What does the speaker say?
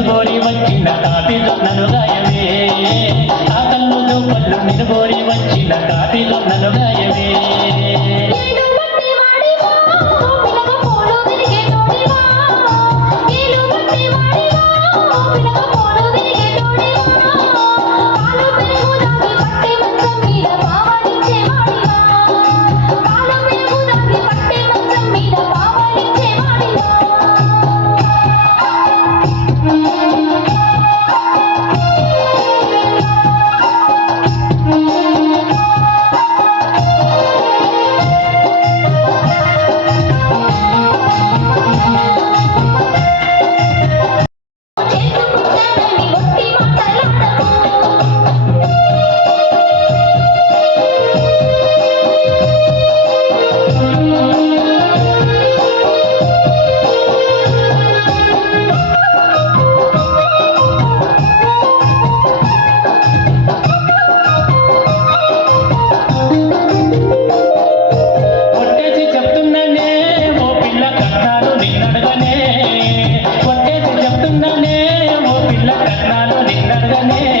నిన్ను కోరి వచ్చిన కాపీలో నన్ను గాయమే ఆ కళ్ళు దూపళ్ళు నిన్ను కోరి వచ్చిన కాపీలో నన్ను గాయమే కొట్టేసి చెప్తున్నానే ఓ పిల్ల కట్నాలు నిన్నడగనే